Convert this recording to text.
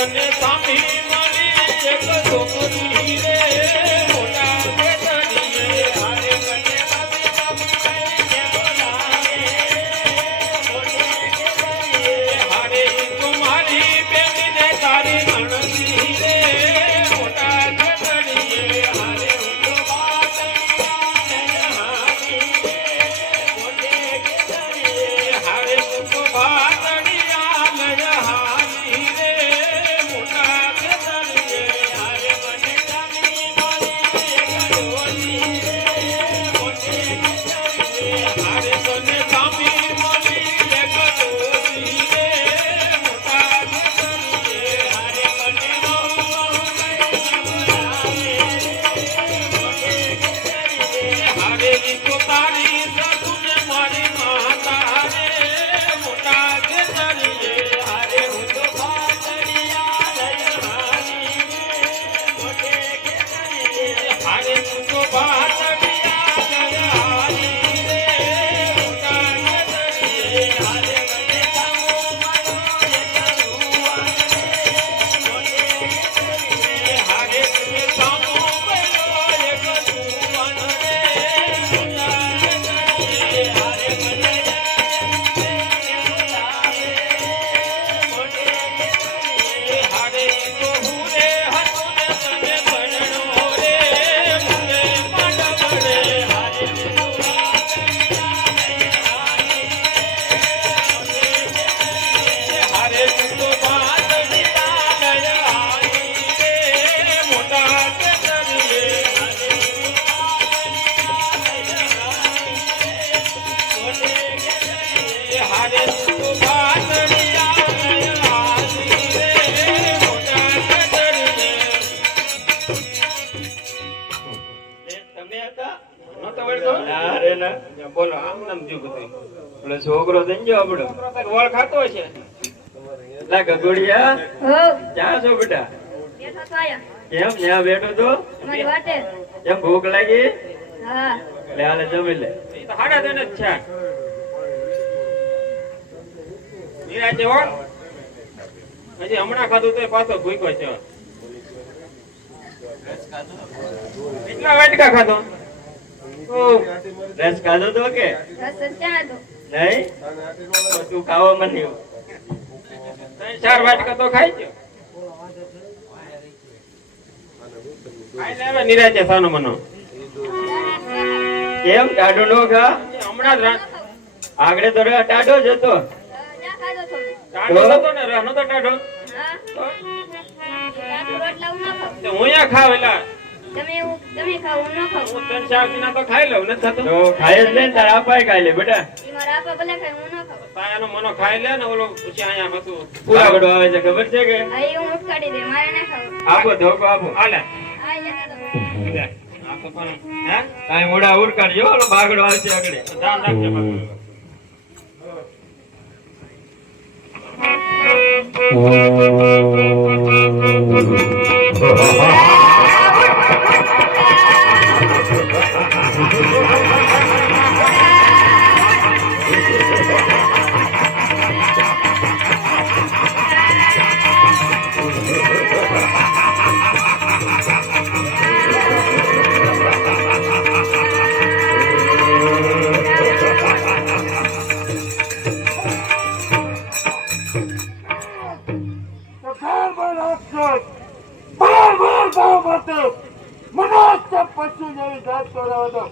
તને સામી મારી એક છોકરી રે મોટા ખેતરીએ હારે મને બાપી બાપી કહીને બોલાવે મોટે ખેતરીએ હારે તમારી બેનને તારી નણંદી રે મોટા ખેતરીએ હારે હું તો વાત હારી મોટે ખેતરીએ હારે હું તો વાત બોલો આમ નામ જો બધું બોલે છોકરો થઈ ગયો આપડો વળ ખાતો છે લા ગગોડિયા ક્યાં છો બેટા કેમ ત્યાં બેઠો તો કેમ ભૂખ લાગી લે હાલે જમી લે તો હાડા દેને જ છે નિરાજે હો હજી હમણાં ખાધું તો પાછો ભૂખ્યો છે કેટલા વાટકા ખાધો રસ ખાધો તો કે નહીં તું ખાવા મને 4 વાટકા તો ખાઈ ગયો ખાઈ લેવા નિરાજે સાનો મનો કેમ ટાઢો નો ખા હમણાં જ આગળ તો ટાઢો જ હતો ટાઢો હતો ને રહનો તો ટાઢો હું ખાવ એલા તમે ખાવ ન ખાવ હું 3-4 દિના તો ખાઈ લઉં ન થતો તો ખાઈ લે ને તારા આપાય ખાઈ લે બેટા ઈ મારા આપા ભલે ખાય હું ન ખાવ તાયાનો મનો ખાઈ લે ને ઓલો પછી આયા હતું પૂરા ગડો આવે છે ખબર છે કે આઈ હું ઉઠાડી દે મારે ના ખાવ આપો ધોકો આપો આલે આ તો પણ હે કાઈ મોડા ઉડકાડજો ઓલો બાગડો આવે છે આગળ ધ્યાન રાખજે મને પશુ જેવી જાત કરાવો તો